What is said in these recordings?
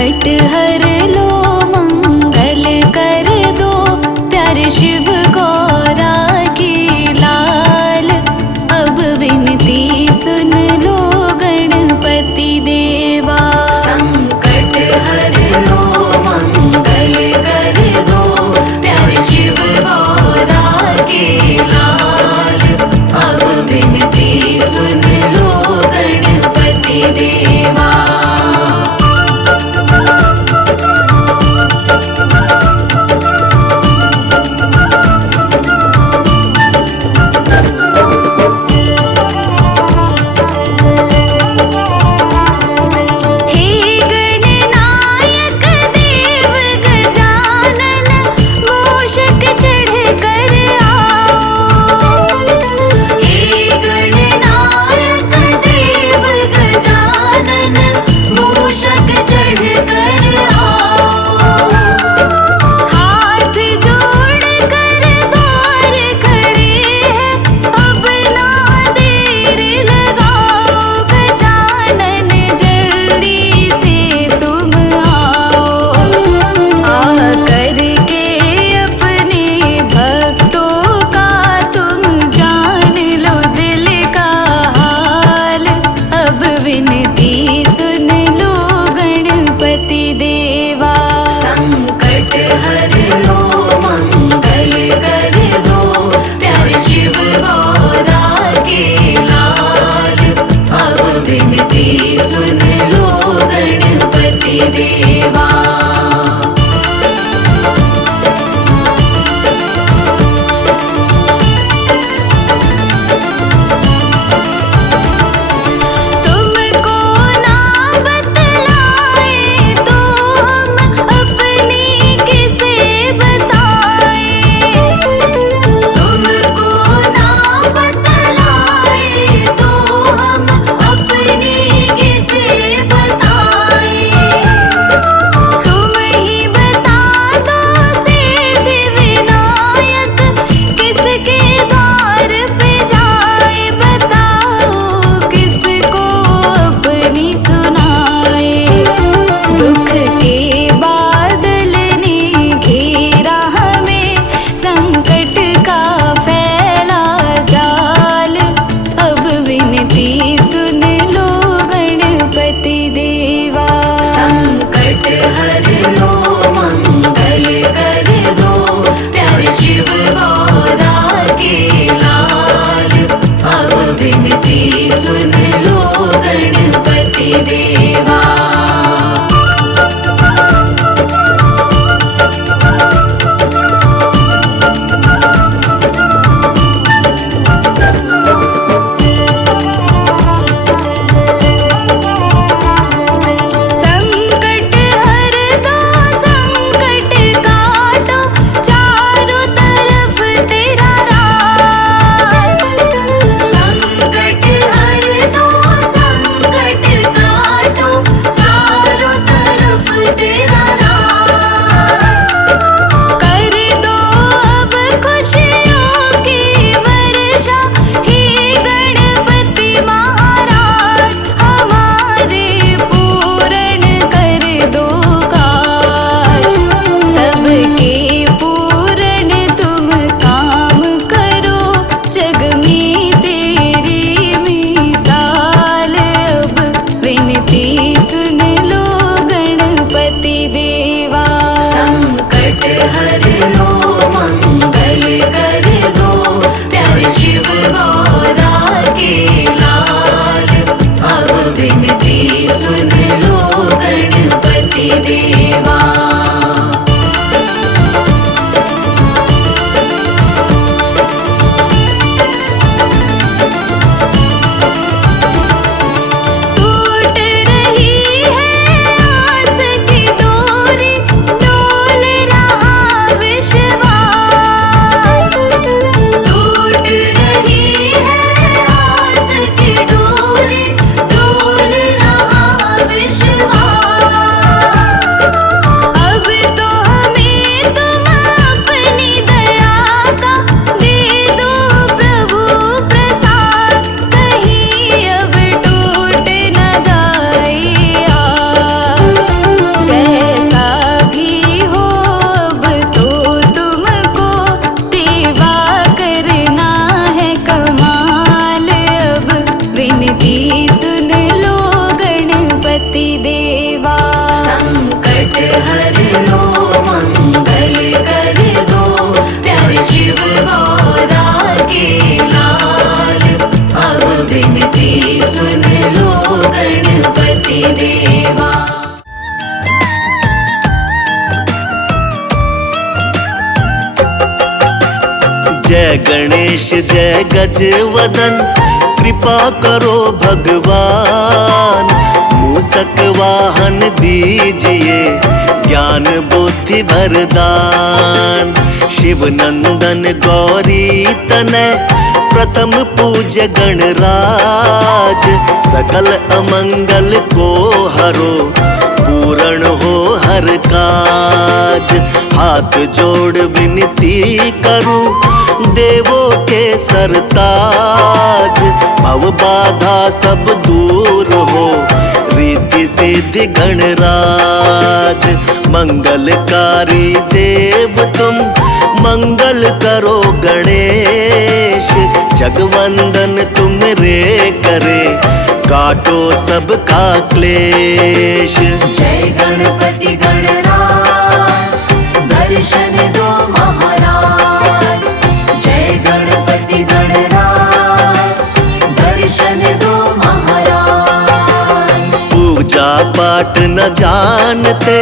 संकट हर लो मंगल कर दो, प्यारे शिव गौरा के लाल। अब विनती सुन लो गणपति देवा। संकट हर लो मंगल कर दो, प्यारे शिव गौरा के लाल। अब विनती सुन लो गणपति देवा। जय गणेश जय गजवदन, कृपा करो भगवान। मूषक वाहन दीजिए, ज्ञान बुद्धि वरदान। शिव नंदन गौरी तनय, प्रथम पूज्य गणराज। सकल अमंगल को हरो, पूर्ण हो हर काज। हाथ जोड़ विनती करूं, देवों के सरताज। भव बाधा सब दूर हो, रीति सिद्धि गणराज। मंगलकारी देव तुम, मंगल करो गणेश। जगवंदन तुम रे करे, काटो सबका क्लेश। जय गणपति गणराज, दर्शन दो महाराज। जय गणपति गणराज, दर्शन दो महाराज। पूजा पाठ न जानते,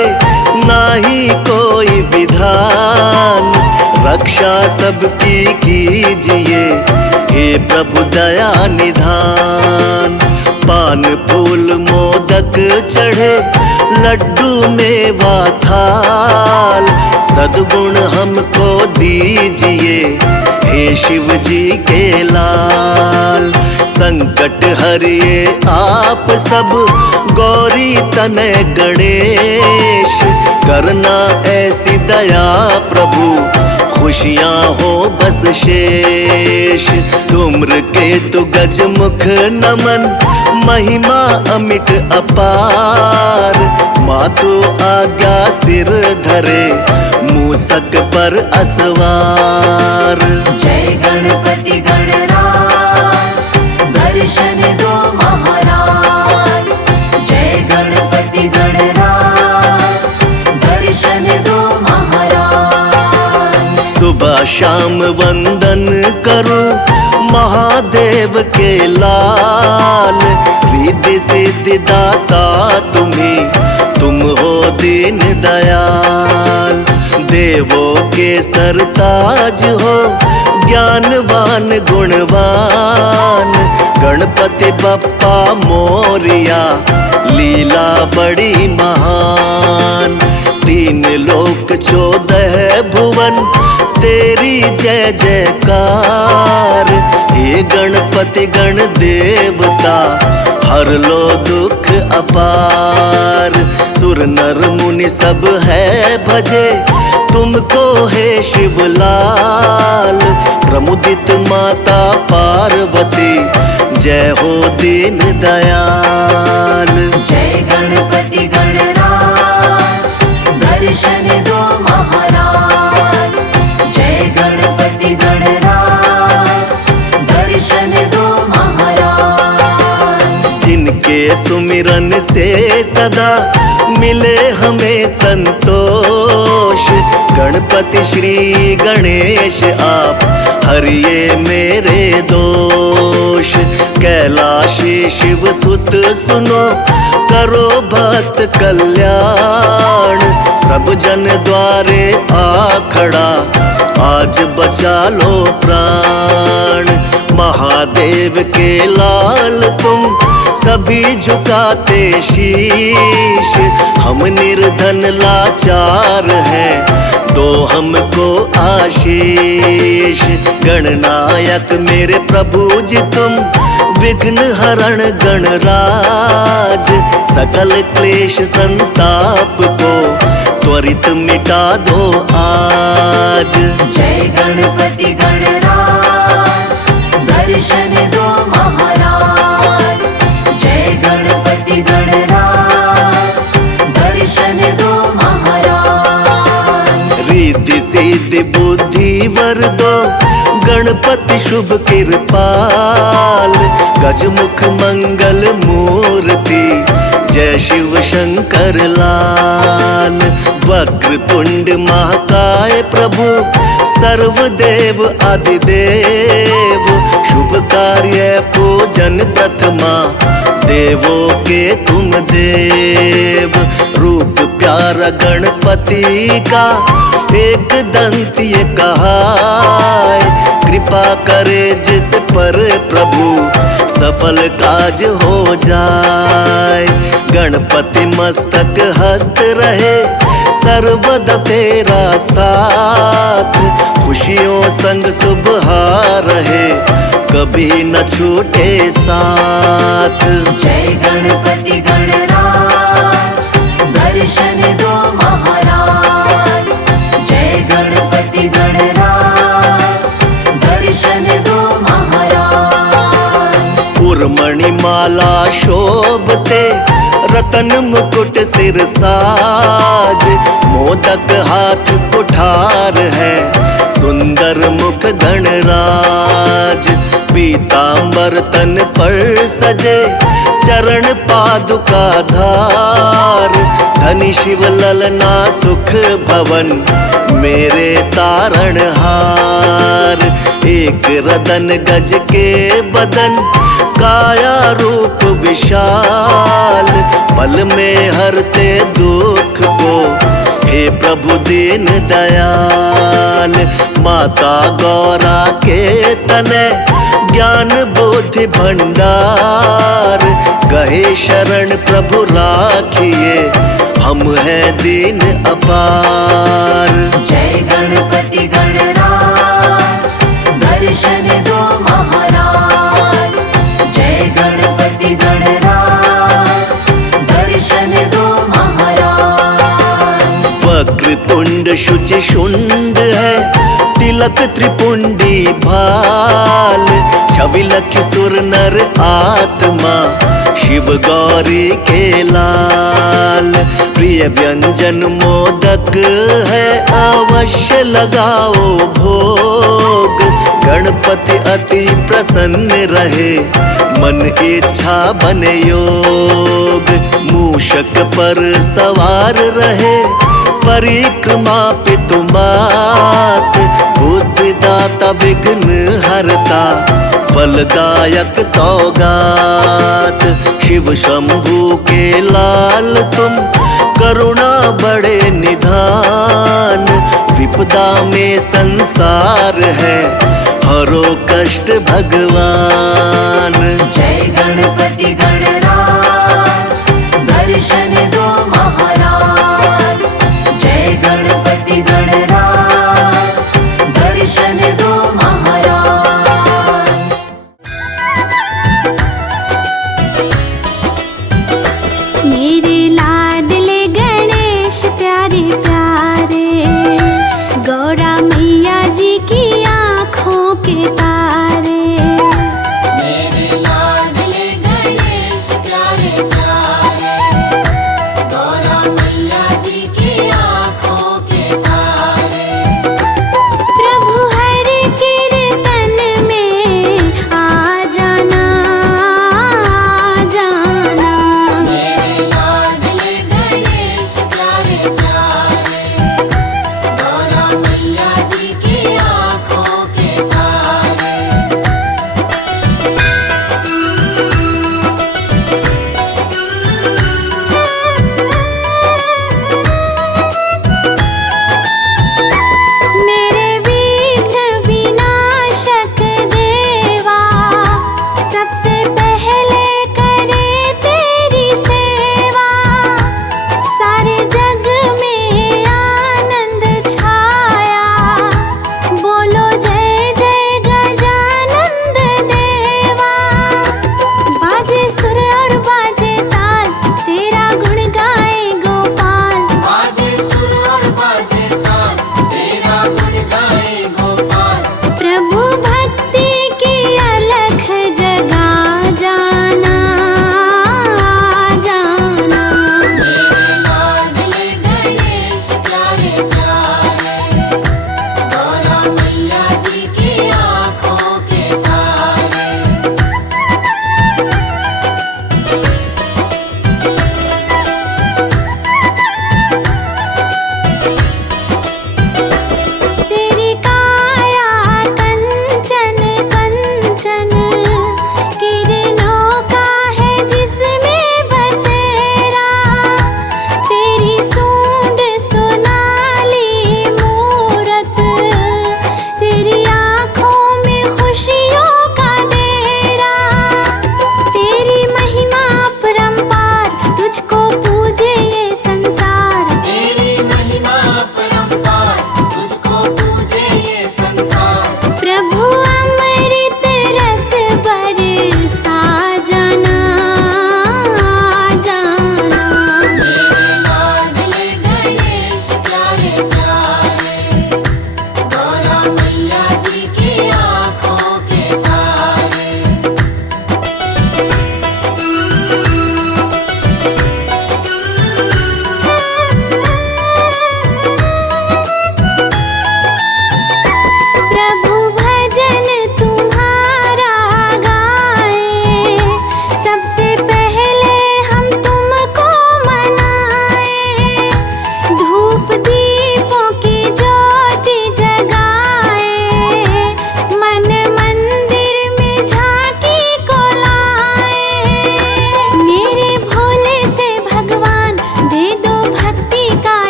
नाही कोई विधान। रक्षा सबकी कीजिए, हे प्रभु दया निधान। पान फूल मोदक चढ़े, लड्डू मेवा थाल। सद्गुण हमको दीजिए, हे शिव जी के लाल। संकट हरिए आप सब, गौरी तनय गणेश। करना ऐसी दया प्रभु, खुशियाँ हो बस शेष। धूम्र केतु गज मुख नमन, महिमा अमिट अपार। मातु आज्ञा सिर धरे, मूषक पर असवार। जय गणपति गणराज, दर्शन दो महाराज। जय गणपति गणराज, दर्शन दो महाराज। सुबह शाम वंदन करूं, महादेव के लाल। रिद्धि सिद्धि दाता तुम्ही, तुम हो दीन दयाल। देवों के सरताज हो, ज्ञानवान गुणवान। गणपति बप्पा मोरिया, लीला बड़ी महान। तीन लोक 14 भुवन, तेरी जय जयकार। हे गणपति गण देवता, हर लो दुख अपार। सुर नर मुनि सब है भजे, तुमको है शिवलाल। प्रमुदित माता पार्वती, जय हो दीन दयाल। जय गणपति गणराज, दर्शन दो महाराज। जय गणपति गणराज, दर्शन दो महाराज। जिनके सुमिरन से सदा मिले हमें संतोष। गणपति श्री गणेश आप, हरिये मेरे दोष। कैलाशी शिव सुत सुनो, करो भक्त कल्याण। सब जन द्वारे आ खड़ा, आज बचा लो प्राण। महादेव के लाल तुम, सभी झुकाते शीश। हम निर्धन लाचार हैं, दो हमको आशीष। गणनायक मेरे प्रभु जी तुम, विघ्न हरण गणराज। सकल क्लेश संताप को, त्वरित मिटा दो आज। जय गणपति गणराज, दर्शन दो महाराज। जय गणपति गणराज, दर्शन दो महाराज। रिद्धि सिद्धि बुद्धि वर दो, गणपति शुभ कृपाल। गजमुख मंगल मूर्ति, जय शिव शंकर लाल। वक्र तुंड महाकाय प्रभु, सर्वदेव आदिदेव। शुभ कार्य पूजन प्रथमा, देवों के तुम देव। रूप प्यारा गणपति का, एक दंत ये कहाय। करे जिस पर प्रभु सफल काज हो जाए। गणपति मस्तक हस्त रहे सर्वदा तेरा साथ, खुशियों संग सुबह रहे कभी न छूटे साथ। जय गणपति गणराज दर्शन दो महाराज। जय गणपति गणराज दर्शन दो महाराज। उर्मणि माला शोभते रतन मुकुट सिर साज, मोदक हाथ कुठार है सुंदर मुख गणराज। पीतांबर तन पर सजे चरण पादुका धार, धनी शिव ललना सुख भवन मेरे तारण हार। एक रदन गज के बदन काया रूप विशाल, पल में हरते दुख को हे प्रभु दीन दयाल। माता गौरा के तने ज्ञान बुद्धि भंडार, गहे शरण प्रभु राखिए हम हैं दीन अपार। जय गणपति गणराज दर्शन दो महाराज। जय गणपति गणराज दर्शन दो महाराज। वक्रतुंड शुचि शुंड है तिलक त्रिपुंडी भाल, छवि लखि सुर नर आत्मा शिव गौरी के लाल। प्रिय व्यंजन मोदक है अवश्य लगाओ भोग, गणपति अति प्रसन्न रहे मन इच्छा बने योग। मूषक पर सवार रहे परिक्रमा पितुमात, बुद्धिदाता विघ्न हरता फलदायक सौगात। शिव शंभू के लाल तुम करुणा बड़े निधान, विपदा में संसार है हरो कष्ट भगवान। जय गणपति गणराज दर्शन दो महाराज। जय गणपति गणराज दर्शन दो महाराज। मेरे लाडले गणेश प्यारे प्यारे, गौरा मैया जी की आँखों के तारे। मेरे लाडले प्रभु